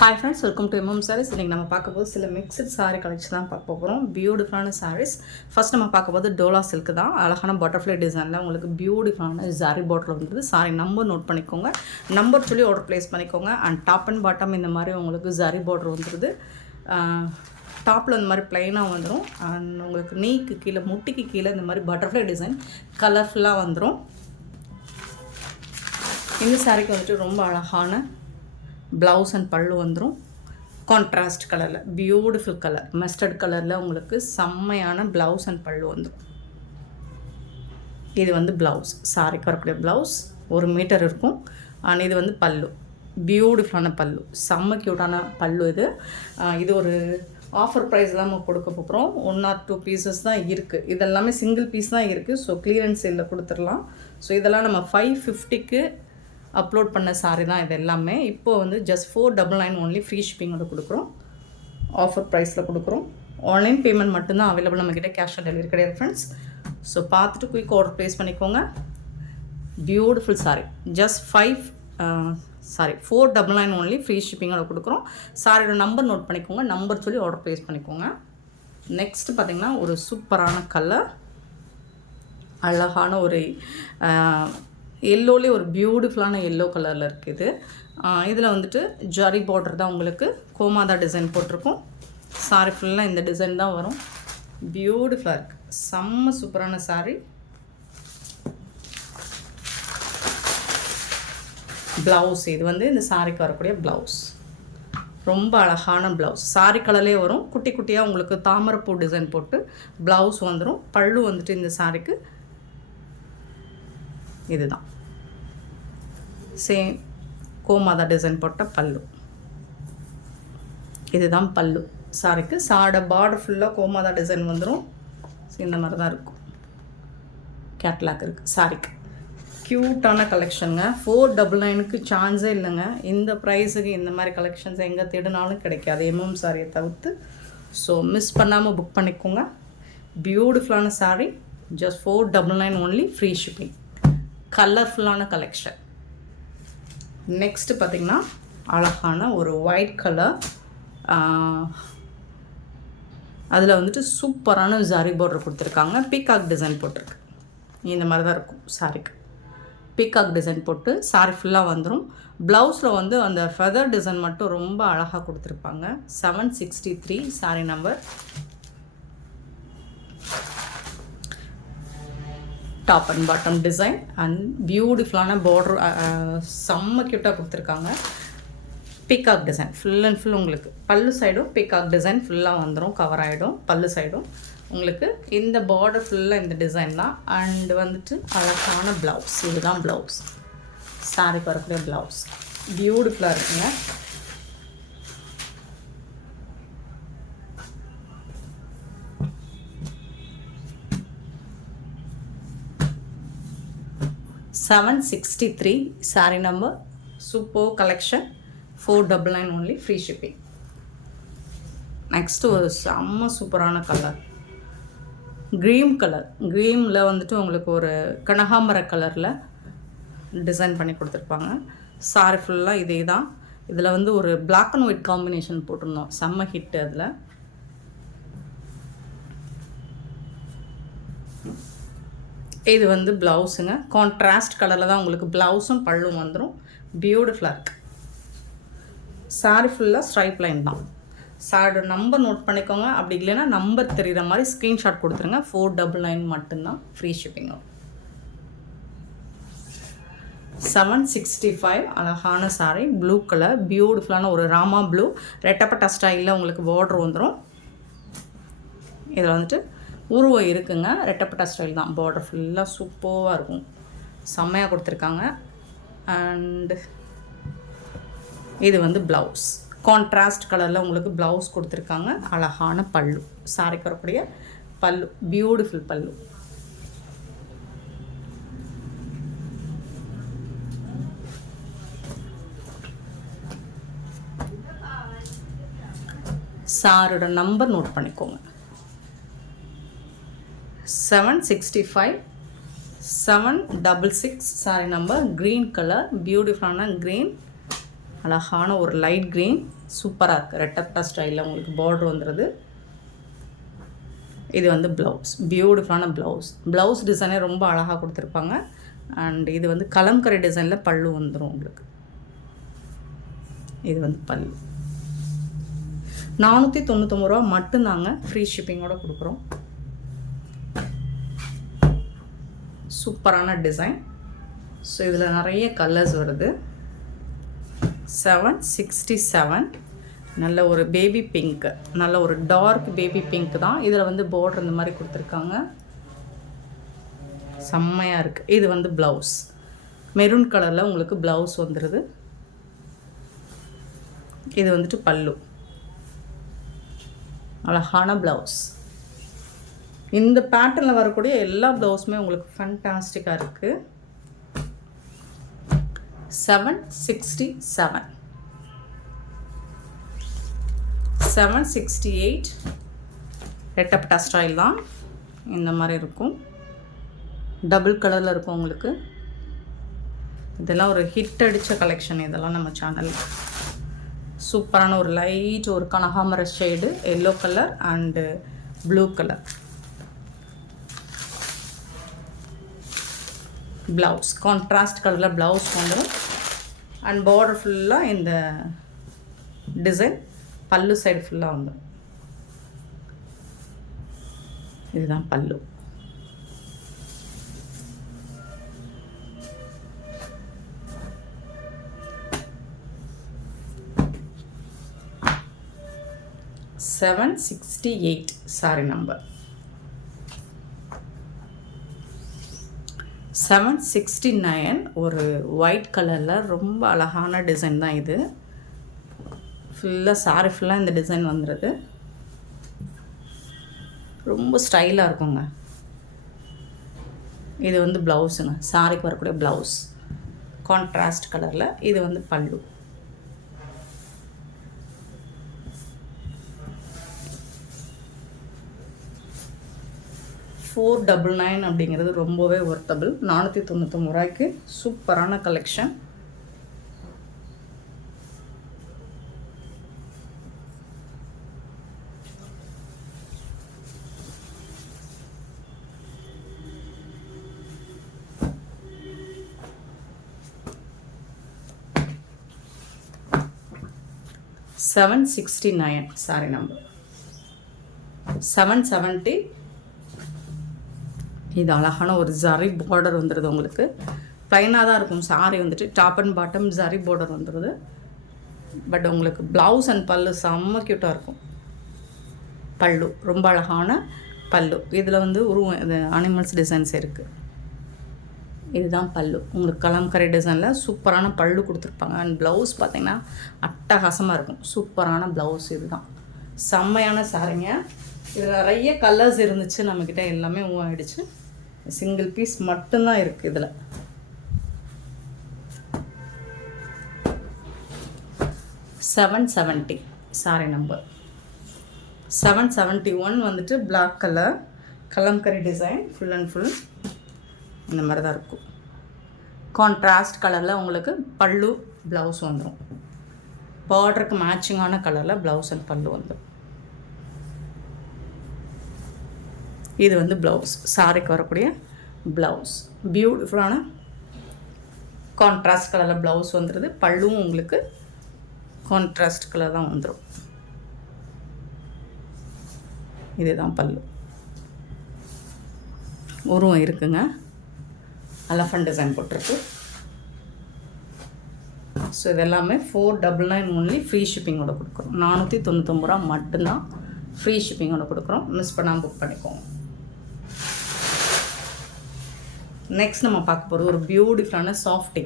Hi friends, welcome to MM Sarees. இன்றைக்கி நம்ம பார்க்க போது சில மிக்சட் சாரீ கலெக்ஷன் தான் பார்க்க போகிறோம். பியூட்டிஃபுல்லான சாரீஸ். ஃபர்ஸ்ட் நம்ம பார்க்க போது டோலா சில்க் தான். அழகான பட்டர்ஃப்ளை டிசைனில் உங்களுக்கு பியூட்டிஃபுல்லான ஜாரி பார்டர் வந்துருது. சாரி நம்பர் நோட் பண்ணிக்கோங்க, நம்பர் சொல்லி ஆர்டர் ப்ளேஸ் பண்ணிக்கோங்க. அண்ட் டாப் அண்ட் பாட்டம் இந்த மாதிரி உங்களுக்கு ஜாரி பார்டர் வந்துருது. டாப்பில் இந்த மாதிரி ப்ளைனாக வந்துடும். அண்ட் உங்களுக்கு நீக்கு கீழே முட்டிக்கு கீழே இந்த மாதிரி பட்டர்ஃப்ளை டிசைன் கலர்ஃபுல்லாக வந்துடும். இந்த சாரீக்கு வந்துட்டு ரொம்ப அழகான ப்ளவுஸ் அண்ட் பல்லு வந்துடும். கான்ட்ராஸ்ட் கலரில் பியூட்டிஃபுல் கலர் மஸ்டர்ட் கலரில் உங்களுக்கு செம்மையான ப்ளவுஸ் அண்ட் பல்லு வந்துடும். இது வந்து ப்ளவுஸ், சாரிக்கு வரக்கூடிய ப்ளவுஸ் 1 மீட்டர் இருக்கும். அண்ட் இது வந்து பல்லு, பியூட்டிஃபுல்லான பல்லு, செம்ம க்யூட்டான பல்லு. இது ஒரு ஆஃபர் ப்ரைஸ் தான் நம்ம கொடுக்க போகிறோம். 1 or 2 பீசஸ் தான் இருக்குது. இதெல்லாமே சிங்கிள் பீஸ் தான் இருக்குது. ஸோ கிளியரன்ஸ் சேலில் கொடுத்துடலாம். ஸோ இதெல்லாம் நம்ம 550க்கு அப்லோட் பண்ண சாரி தான் இது எல்லாமே. இப்போ வந்து ஜஸ்ட் 499 ஒன்லி ஃப்ரீ ஷிப்பிங்கோட கொடுக்குறோம். ஆஃபர் ப்ரைஸில் கொடுக்குறோம். ஆன்லைன் பேமெண்ட் மட்டும்தான் அவைலபிள், நம்மக்கிட்ட கேஷ் ஆன் டெலிவரி கிடையாது ஃப்ரெண்ட்ஸ். ஸோ பார்த்துட்டு குயிக் ஆர்டர் ப்ளேஸ் பண்ணிக்கோங்க. Beautiful sari, just 499 only free ஷிப்பிங்கோட கொடுக்குறோம். சாரியோட நம்பர் நோட் பண்ணிக்கோங்க, நம்பர் சொல்லி ஆர்டர் ப்ளேஸ் பண்ணிக்கோங்க. நெக்ஸ்ட்டு பார்த்திங்கன்னா ஒரு சூப்பரான கலர், அழகான ஒரு எல்லோலேயே ஒரு பியூட்டிஃபுல்லான எல்லோ கலரில் இருக்குது. இதில் வந்துட்டு ஜரி பார்டர் தான், உங்களுக்கு கோமாதா டிசைன் போட்டிருக்கும். சாரி ஃபுல்லாக இந்த டிசைன் தான் வரும். பியூட்டிஃபுல்லாக இருக்குது, செம்ம சூப்பரான சாரி. ப்ளவுஸ், இது வந்து இந்த சாரிக்கு வரக்கூடிய ப்ளவுஸ், ரொம்ப அழகான ப்ளவுஸ். சாரி கலர்லேயே வரும். குட்டி குட்டியாக உங்களுக்கு தாமரைப்பூ டிசைன் போட்டு ப்ளவுஸ் வந்துடும். பல்லு வந்துட்டு இந்த சாரிக்கு இதுதான் சேம் கோமாதா டிசைன் போட்ட பல்லு. இதுதான் பல்லு சாரிக்கு. சாரோட பார்டர் ஃபுல்லாக கோமாதா டிசைன் வந்துடும். இந்த மாதிரி தான் இருக்கும். கேட்லாக் இருக்குது சாரிக்கு. க்யூட்டான கலெக்ஷனுங்க. 499க்கு சான்ஸே இல்லைங்க. இந்த ப்ரைஸுக்கு இந்த மாதிரி கலெக்ஷன்ஸ் எங்கே தேடினாலும் கிடைக்காது, MM சாரியை தவிர்த்து. ஸோ மிஸ் பண்ணாமல் புக் பண்ணிக்கோங்க. பியூட்டிஃபுல்லான sorry, just 499 only free shipping. கலர்ஃபுல்லான கலெக்ஷன். நெக்ஸ்ட்டு பார்த்திங்கன்னா அழகான ஒரு ஒயிட் கலர், அதில் வந்துட்டு சூப்பரான ஜாரி பார்டர் கொடுத்துருக்காங்க. பீகாக் டிசைன் போட்டிருக்கு. இந்த மாதிரி தான் இருக்கும் சாரிக்கு. பீகாக் டிசைன் போட்டு சாரி ஃபுல்லாக வந்துடும். ப்ளவுஸில் வந்து அந்த ஃபெதர் டிசைன் மட்டும் ரொம்ப அழகாக கொடுத்துருப்பாங்க. 763 sorry number. Top and bottom design and பியூட்டிஃபுல்லான பார்டர், செம்ம க்யூட்டாக கொடுத்துருக்காங்க. Peacock design full and full உங்களுக்கு பல்லு சைடும் பீகாக் டிசைன் ஃபுல்லாக வந்துடும், கவர் ஆகிடும். பல்லு சைடும் உங்களுக்கு இந்த பார்டர் ஃபுல்லாக இந்த டிசைன் தான். அண்டு வந்துட்டு அழகான ப்ளவுஸ், இதுதான் ப்ளவுஸ், சாரிக்கு வரக்கூடிய ப்ளவுஸ். பியூட்டிஃபுல்லாக இருக்குங்க. $763 sorry number. Super collection. 499 only free shipping. Next ஒரு செம்ம சூப்பரான கலர், க்ரீம் கலர். க்ரீமில் வந்துட்டு உங்களுக்கு ஒரு கனகாம்பர கலரில் டிசைன் பண்ணி கொடுத்துருப்பாங்க. சாரி ஃபுல்லாக இதே தான். இதில் வந்து ஒரு பிளாக் அண்ட் ஒயிட் காம்பினேஷன் போட்டிருந்தோம், செம்ம ஹிட்டு. அதில் இது வந்து ப்ளவுஸுங்க. கான்ட்ராஸ்ட் கலரில் தான் உங்களுக்கு ப்ளவுஸும் பல்லும் வந்துடும். பியூட்டிஃபுல்லாக இருக்குது. சாரி ஃபுல்லாக ஸ்ட்ரைப் லைன் தான். சாரோட நம்பர் நோட் பண்ணிக்கோங்க. அப்படி இல்லைன்னா நம்பர் தெரிகிற மாதிரி ஸ்க்ரீன்ஷாட் கொடுத்துருங்க. 499 மட்டும்தான் ஃப்ரீ ஷிப்பிங். 765 அழகான சாரி, ப்ளூ கலர், பியூட்டிஃபுல்லான ஒரு ராமா ப்ளூ, ரெட்டப்பட்ட ஸ்டைலில் உங்களுக்கு பார்டர் வந்துடும். இதில் வந்துட்டு உருவம் இருக்குங்க, ரெட்டப்பட்ட ஸ்டைல் தான். பார்டர் ஃபுல்லாக சூப்பராக இருக்கும், செம்மையாக கொடுத்துருக்காங்க. அண்டு இது வந்து ப்ளவுஸ், கான்ட்ராஸ்ட் கலரில் உங்களுக்கு ப்ளவுஸ் கொடுத்துருக்காங்க. அழகான பல்லு, சாரிக்கு வரக்கூடிய பல்லு, பியூட்டிஃபுல் பல்லு. சாரோட நம்பர் நோட் பண்ணிக்கோங்க. 765 766 சாரி நம்பர். க்ரீன் கலர், பியூட்டிஃபுல்லான க்ரீன், அழகான ஒரு லைட் க்ரீன், சூப்பராக இருக்குது. ரெட்டப்பட்டா ஸ்டைலில் உங்களுக்கு பார்டர் வந்துடுது. இது வந்து ப்ளவுஸ், பியூட்டிஃபுல்லான ப்ளவுஸ் டிசைனே ரொம்ப அழகாக கொடுத்துருப்பாங்க. அண்ட் இது வந்து கலம்கரை டிசைனில் பல்லு வந்துடும் உங்களுக்கு. இது வந்து பல்லு. 499 ரூபா மட்டும்தாங்க, ஃப்ரீ ஷிப்பிங்கோடு கொடுக்குறோம். சூப்பரான டிசைன். ஸோ இதில் நிறைய கலர்ஸ் வருது. 767, நல்ல ஒரு பேபி பிங்க்கு, நல்ல ஒரு டார்க் பேபி பிங்க் தான். இதில் வந்து பார்டர் இந்த மாதிரி கொடுத்துருக்காங்க, செம்மையாக இருக்குது. இது வந்து ப்ளவுஸ், மெரூன் கலரில் உங்களுக்கு ப்ளவுஸ் வந்துடுது. இது வந்துட்டு பல்லு, அழகான ப்ளவுஸ். இந்த பேட்டர்னில் வரக்கூடிய எல்லா ப்ளவுஸுமே உங்களுக்கு ஃபண்டாஸ்டிக்காக இருக்குது. 767, 768 ரெட்டப்பட்டா ஸ்டைல் தான். இந்த மாதிரி இருக்கும், டபுள் கலரில் இருக்கும் உங்களுக்கு. இதெல்லாம் ஒரு ஹிட் அடித்த கலெக்ஷன். இதெல்லாம் நம்ம சேனல் சூப்பரான ஒரு லைட் ஒரு கனகாமர shade, yellow colour and blue colour. Blouse contrast கலரில் ப்ளவுஸ் வந்துடும். அண்ட் பார்டர் ஃபுல்லாக இந்த டிசைன், பல்லு சைடு ஃபுல்லாக வந்துடும். இதுதான் பல்லு. $768 சாரி நம்பர். 769 ஒரு ஒயிட் கலரில் ரொம்ப அழகான டிசைன் தான் இது. ஃபுல்லாக சாரி ஃபுல்லாக இந்த டிசைன் வந்துடுது. ரொம்ப ஸ்டைலாக இருக்குங்க. இது வந்து ப்ளவுஸுங்க, சாரிக்கு வரக்கூடிய ப்ளவுஸ் கான்ட்ராஸ்ட் கலரில். இது வந்து பல்லு. $499 அப்படிங்கிறது ரொம்பவே ஒர்த்தபிள். 499 ரூபாய்க்கு சூப்பரான கலெக்ஷன். $769 sorry number. 770. இது அழகான ஒரு ஜரி பார்டர் வந்துடுது உங்களுக்கு. ப்ளைனாக தான் இருக்கும் சாரி வந்துட்டு, top and bottom zari border வந்துடுது. பட் உங்களுக்கு ப்ளவுஸ் அண்ட் பல்லு செம்ம க்யூட்டாக இருக்கும். பல்லு ரொம்ப அழகான பல்லு. இதில் வந்து உருவம் இது அனிமல்ஸ் டிசைன்ஸ் இருக்குது. இதுதான் பல்லு உங்களுக்கு. கலம்கரை டிசைனில் சூப்பரான பல்லு கொடுத்துருப்பாங்க. அண்ட் ப்ளவுஸ் பார்த்திங்கன்னா அட்டகாசமாக இருக்கும். சூப்பரான ப்ளவுஸ். இதுதான் செம்மையான சாரிங்க. இதில் நிறைய கலர்ஸ் இருந்துச்சு, நம்மக்கிட்ட எல்லாமே மூவ் ஆகிடுச்சு. சிங்கிள் பீஸ் மட்டும்தான் இருக்குது இதில். $770 சாரி நம்பர். 771 வந்துட்டு black colour Kalamkari design, full and full இந்த மாதிரி தான் இருக்கும். கான்ட்ராஸ்ட் கலரில் உங்களுக்கு பல்லு ப்ளவுஸ் வந்துடும். பார்டருக்கு மேட்சிங்கான கலரில் ப்ளவுஸ் அண்ட் பல்லு வந்துடும். இது வந்து ப்ளவுஸ், சாரிக்கு வரக்கூடிய ப்ளவுஸ். பியூட்டிஃபுல்லான கான்ட்ராஸ்ட் கலரில் ப்ளவுஸ் வந்துடுது. பல்லுவும் உங்களுக்கு கான்ட்ராஸ்ட் கலர் தான் வந்துடும். இதுதான் பல்லு. உருவம் இருக்குங்க, எலஃபண்ட் டிசைன் போட்டிருக்கு. ஸோ இதெல்லாமே $499 ஒன்லி. ஃப்ரீ ஷிப்பிங்கோட கொடுக்குறோம். 499 ரூபா மட்டும்தான் ஃப்ரீ ஷிப்பிங்கோட கொடுக்குறோம். மிஸ் பண்ணாமல் புக் பண்ணிக்கோங்க. நெக்ஸ்ட் நம்ம பார்க்க போகிறது ஒரு பியூட்டிஃபுல்லான சாஃப்டி,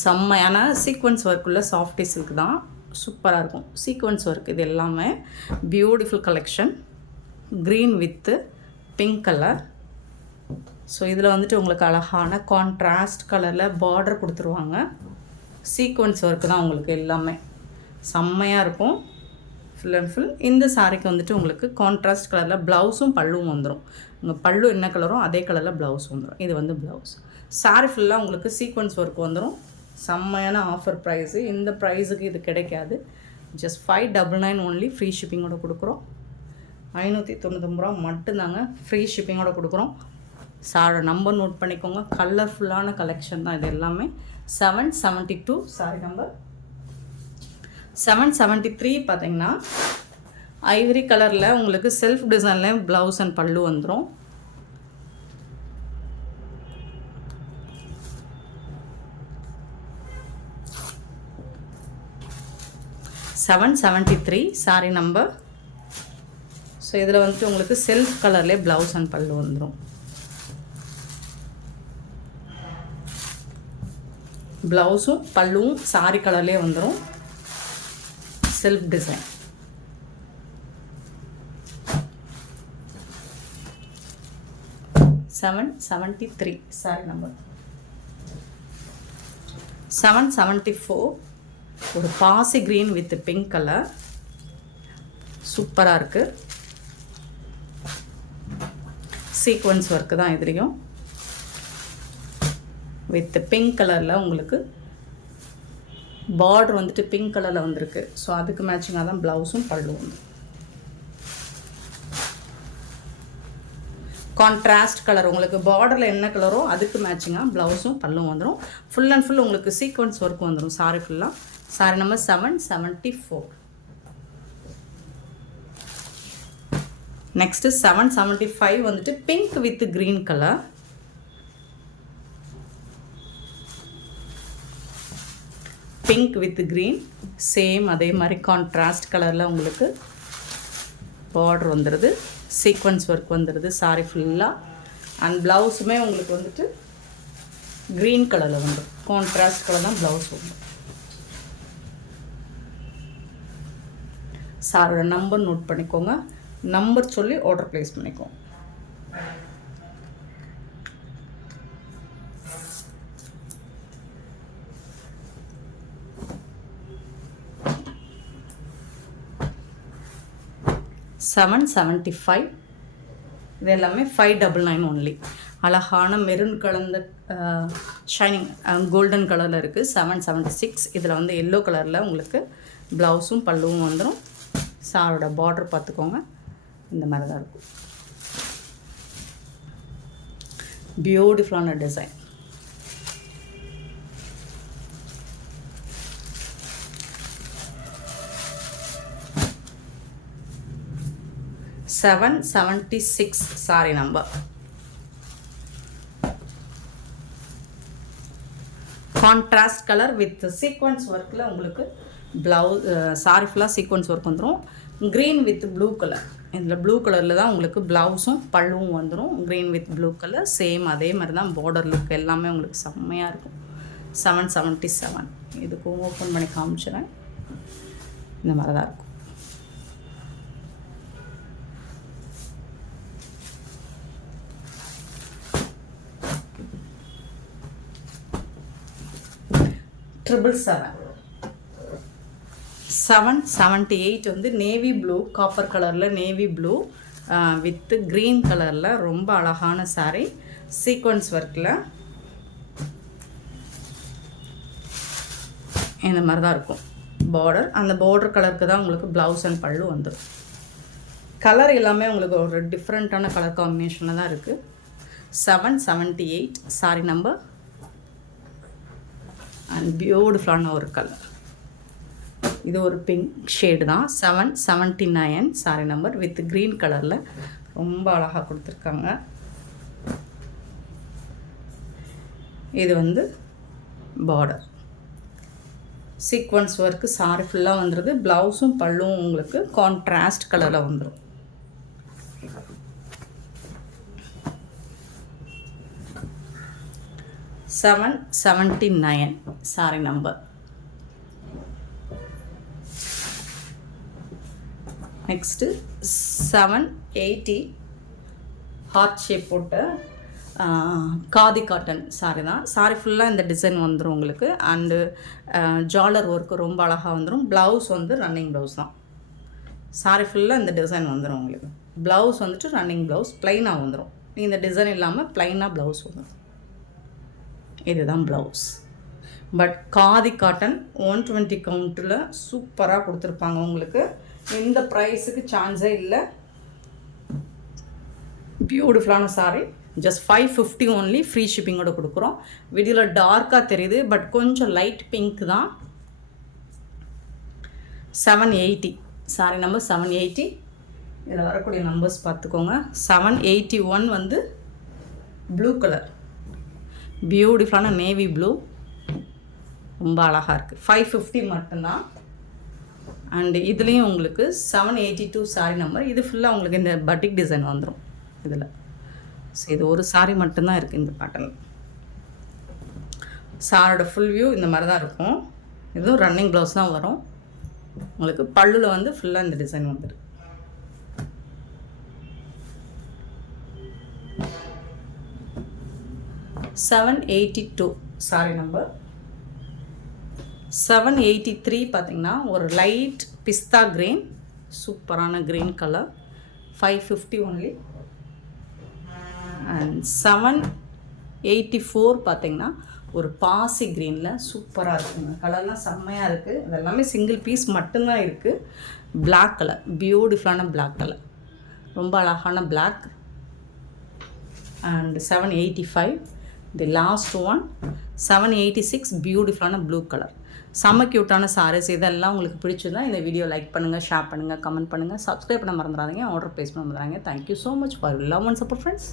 செம்மையான சீக்வன்ஸ் ஒர்க்குள்ள சாஃப்டி சில்க் தான். சூப்பராக இருக்கும் சீக்வன்ஸ் ஒர்க். இது எல்லாமே beautiful collection. Green with pink colour. So இதில் வந்துட்டு உங்களுக்கு அழகான கான்ட்ராஸ்ட் கலரில் பார்டர் கொடுத்துருவாங்க. சீக்வன்ஸ் ஒர்க்கு தான் உங்களுக்கு எல்லாமே செம்மையாக இருக்கும். ஃபுல் அண்ட் ஃபுல் இந்த சாரிக்கு வந்துட்டு உங்களுக்கு கான்ட்ராஸ்ட் கலரில் ப்ளவுஸும் பல்லுவும் வந்துடும். உங்கள் பல்லு என்ன கலரோ அதே கலரில் ப்ளவுஸ் வந்துடும். இது வந்து ப்ளவுஸ். சாரி ஃபுல்லாக உங்களுக்கு சீக்வன்ஸ் ஒர்க் வந்துடும். செம்மையான ஆஃபர் ப்ரைஸு. இந்த ப்ரைஸுக்கு இது கிடைக்காது. Just 599 only. ஃப்ரீ ஷிப்பிங்கோட கொடுக்குறோம். 599 ரூபா மட்டும்தாங்க ஃப்ரீ ஷிப்பிங்கோட கொடுக்குறோம். சாரோட நம்பர் நோட் பண்ணிக்கோங்க. கலர்ஃபுல்லான கலெக்ஷன் தான் இது எல்லாமே. 772 சாரி நம்பர் 773 பார்த்தீங்கன்னா ஐவரி கலரில் உங்களுக்கு செல்ஃப் டிசைன்லேயும் ப்ளவுஸ் அண்ட் பல்லு வந்துடும். $773 சாரி நம்பர். ஸோ இதில் வந்துட்டு உங்களுக்கு செல்ஃப் கலர்லேயே ப்ளவுஸ் அண்ட் பல்லு வந்துடும். ப்ளவுஸும் பல்லுவும் சாரி கலர்லேயே வந்துடும். Self design. $773 sorry number. 774 ஒரு பாசி க்ரீன் வித் பிங்க் கலர். சூப்பராக இருக்குது. சீக்வன்ஸ் ஒர்க்கு தான் இதுலேயும். வித் பிங்க் கலரில் உங்களுக்கு பார்டர் வந்துட்டு பிங்க் கலரில் வந்திருக்கு. ஸோ அதுக்கு மேட்சிங்காக தான் ப்ளவுஸும் பல்லும் வந்து. கான்ட்ராஸ்ட் கலர் உங்களுக்கு பார்டரில் என்ன கலரோ அதுக்கு மேட்சிங்காக ப்ளவுஸும் பல்லும் வந்துடும். ஃபுல் அண்ட் ஃபுல் உங்களுக்கு சீக்வன்ஸ் ஒர்க் வந்துடும் சாரி ஃபுல்லாக. Sorry number 774. நெக்ஸ்ட்டு 775 வந்துட்டு pink with green colour. Pink with green same அதே மாதிரி கான்ட்ராஸ்ட் கலரில் உங்களுக்கு பார்டர் வந்துடுது. சீக்வன்ஸ் ஒர்க் வந்துடுது சாரி ஃபுல்லாக. அண்ட் ப்ளவுஸுமே உங்களுக்கு வந்துட்டு க்ரீன் கலரில் வந்துடும். கான்ட்ராஸ்ட் கலர் தான் ப்ளவுஸ் வந்துடும். சாரோட நம்பர் நோட் பண்ணிக்கோங்க. நம்பர் சொல்லி ஆர்டர் ப்ளேஸ் பண்ணிக்கோங்க. $775 இது எல்லாமே 599 ஒன்லி. அழகான மெரூன் கலந்த ஷைனிங் கோல்டன் கலரில் இருக்குது. 776 இதில் வந்து எல்லோ கலரில் உங்களுக்கு ப்ளவுஸும் பல்லுவும் வந்துடும். சாரோட பார்டர் பார்த்துக்கோங்க. இந்த மாதிரி தான் இருக்கும். பியூட்டிஃபுல்லான design. $776 sorry number. Contrast colour with sequins ஒர்க்கில் உங்களுக்கு ப்ளவுஸ் சாரி ஃபுல்லாக சீக்வன்ஸ் ஒர்க் வந்துடும். Green with blue colour. இதில் ப்ளூ கலரில் தான் உங்களுக்கு ப்ளவுஸும் பல்லுவும் வந்துடும். Green with blue colour same அதே மாதிரி தான் பார்டர் லுக் எல்லாமே உங்களுக்கு செம்மையாக இருக்கும். 777 இதுக்கு ஓப்பன் பண்ணி காமிச்சிடுறேன். இந்த மாதிரி தான் இருக்கும். $778 வந்து நேவி ப்ளூ காப்பர் கலரில் நேவி ப்ளூ வித் க்ரீன் கலரில் ரொம்ப அழகான சாரீ. சீக்வன்ஸ் ஒர்க்கில் இந்த மாதிரி தான் இருக்கும் பார்டர். அந்த பார்டர் கலருக்கு தான் உங்களுக்கு ப்ளவுஸ் அண்ட் பல்லு வந்துடும். கலர் எல்லாமே உங்களுக்கு ஒரு டிஃப்ரெண்ட்டான கலர் காம்பினேஷனில் தான் இருக்குது. 778 சாரி நம்பர். அண்ட் பியூட்டிஃபுல்லான ஒரு கலர். இது ஒரு பிங்க் ஷேடு தான். 779 சாரி நம்பர் வித் க்ரீன் கலரில் ரொம்ப அழகாக கொடுத்துருக்காங்க. இது வந்து பார்டர் சீக்வன்ஸ் ஒர்க்கு சாரி ஃபுல்லாக வந்துடுது. ப்ளவுஸும் பல்லும் உங்களுக்கு கான்ட்ராஸ்ட் கலரில் வந்துடும். $779 sari number. Next 780 heart shape போட்ட காதி காட்டன் சாரி தான். சாரி ஃபுல்லாக இந்த டிசைன் வந்துடும் உங்களுக்கு. அண்டு ஜாலர் ஒர்க்கு ரொம்ப அழகாக வந்துடும். ப்ளவுஸ் வந்து ரன்னிங் ப்ளவுஸ் தான். சாரி ஃபுல்லாக இந்த டிசைன் வந்துடும் உங்களுக்கு. ப்ளவுஸ் வந்துட்டு ரன்னிங் ப்ளவுஸ் ப்ளைனாக வந்துடும். இந்த டிசைன் இல்லாமல் ப்ளைனாக ப்ளவுஸ் வந்துடும். இதுதான் ப்ளவுஸ். பட் காதி காட்டன் 120 கவுண்ட்டில் சூப்பராக கொடுத்துருப்பாங்க உங்களுக்கு. இந்த ப்ரைஸுக்கு சான்ஸே இல்லை. பியூட்டிஃபுல்லான சாரீ. ஜஸ்ட் 550 ஒன்லி, ஃப்ரீ ஷிப்பிங்கோடு கொடுக்குறோம். வீடியோவில் டார்க்காக தெரியுது, பட் கொஞ்சம் லைட் பிங்க் தான். 780 சாரி நம்பர் 780. இதில் வரக்கூடிய நம்பர்ஸ் பார்த்துக்கோங்க. 781 வந்து ப்ளூ கலர், பியூட்டிஃபுல்லான நேவி ப்ளூ, ரொம்ப அழகாக இருக்குது. 550 மட்டும்தான். அண்டு இதுலேயும் உங்களுக்கு 782 சாரி நம்பர். இது ஃபுல்லாக உங்களுக்கு இந்த பட்டிக் டிசைன் வந்துடும் இதில். ஸோ இது ஒரு சாரி மட்டும்தான் இருக்குது இந்த பேட்டர்ன். சாரோட ஃபுல் வியூ இந்த மாதிரி தான் இருக்கும். இதுவும் ரன்னிங் ப்ளவுஸ் தான் வரும் உங்களுக்கு. பல்லுல வந்து ஃபுல்லாக இந்த டிசைன் வந்துடும். $782 சாரி நம்பர். 783 பார்த்தீங்கன்னா ஒரு லைட் பிஸ்தா கிரீன், சூப்பரான கிரீன் கலர், 550 ஒன்லி. அண்ட் 784 பார்த்தீங்கன்னா ஒரு பாசி க்ரீனில் சூப்பராக இருக்குங்க. கலர்லாம் செம்மையாக இருக்குது. இது எல்லாமே சிங்கிள் பீஸ் மட்டும்தான் இருக்குது. பிளாக் கலர், பியூட்டிஃபுல்லான பிளாக் கலர், ரொம்ப அழகான black. And 785 the last one. 786 பியூட்டிஃபுல்லான ப்ளூ கலர். செம்ம க்யூட்டான சாரீஸ். இதெல்லாம் உங்களுக்கு பிடிச்சிருந்தா இந்த வீடியோ லைக் பண்ணுங்கள், ஷேர் பண்ணுங்கள், கமெண்ட் பண்ணுங்கள், சப்ஸ்கிரைப் பண்ண மறந்துடாதீங்க, ஆர்டர் ப்ளேஸ் பண்ண மறந்துடாதீங்க. Thank you so much for love and support friends.